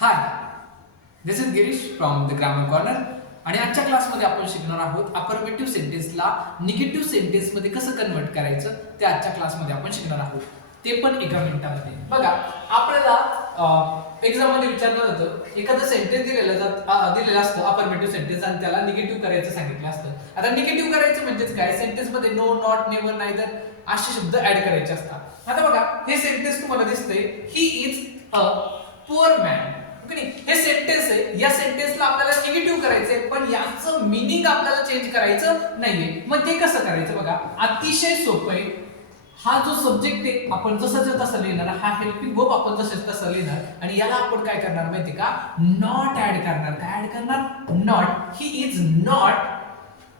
High, this is Girish from the grammar corner आणि आजच्या क्लासमध्ये आपण शिकणार आहोत अफर्मेटिव्ह सेंटेन्सला निगेटिव्ह सेंटेन्समध्ये कसं कन्वर्ट करायचं ते आजच्या क्लासमध्ये आपण शिकणार आहोत, ते पण एका मिनिटामध्ये. बघा, आपल्याला एक्झाममध्ये विचारलं जातं, एखादं सेंटेन्स दिलेलं असतं अफर्मेटिव्ह सेंटेन्स आणि त्याला निगेटिव्ह करायचं सांगितलं असतं. आता निगेटिव्ह करायचं म्हणजेच काय, सेंटेन्समध्ये नो, नॉट, नेव्हर, नायदर असे शब्द ऍड करायचे असतात. आता बघा, हे सेंटेन्स तुम्हाला दिसतंय, he is a poor man. हे सेंटेन्स आहे, या सेंटेन्सला आपल्याला निगेटिव्ह करायचंय, पण याचं मीनिंग आपल्याला चेंज करायचं नाहीये. मग ते कसं करायचं बघा, अतिशय सोपं आहे. हा जो सब्जेक्ट आहे आपण जसंच्या तसं लिहिणार, हा हेल्पिंग वर्ब आपण जसंच तसं लिहिणार आणि याला आपण काय करणार माहिती का, नॉट ऍड करणार. काय ऍड करणार? नॉट. He is not.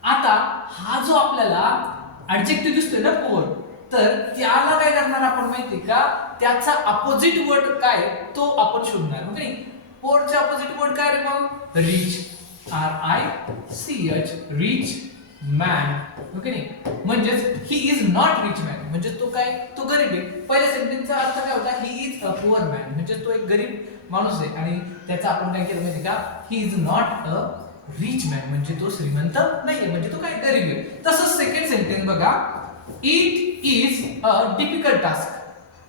आता हा जो आपल्याला ऍडजेक्टिव्ह दिसतोय ना पुअर, तर त्याला काय करणार आपण माहिती का, त्याचा अपोजिट वर्ड काय तो आपण शोधणार. ओके, पुअरचा अपोजिट वर्ड काय रे मग? Rich. RICH, rich man. Okay, म्हणजेच he is not rich man, म्हणजे तो काय, तो गरीब आहे. पहिल्या सेंटेन्सचा अर्थ काय होता, he is a poor man, म्हणजे तो एक गरीब माणूस आहे आणि त्याचा आपण काय केलं माहिती का, ही is not a rich man, म्हणजे तो श्रीमंत नाहीये, म्हणजे तो काय गरीब आहे. तसंच सेकंड सेंटेन्स बघा, it is a difficult task.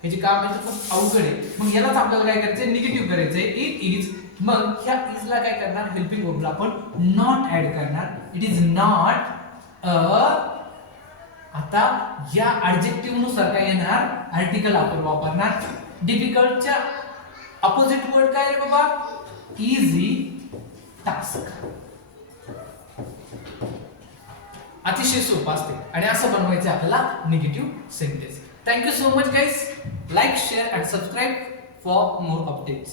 ह्याचे काम म्हणजे खूप अवघड आहे. मग यालाच आपल्याला काय करायचंय, निगेटिव्ह करायचंय. It is. मग ह्या इजला काय करणार, हेल्पिंग वर्बला आपण नॉट ऍड करणार. It is not a. आता या ऍडजेक्टिव्ह नुसार काय येणार, आर्टिकल आपण वापरणार. डिफिकल्टच्या अपोजिट वर्ड काय रे बाबा, इझी टास्क. अतिशय सोपं असते आणि असं बनवायचं आपल्याला negative sentence. Thank you so much guys. Like, share and subscribe for more updates.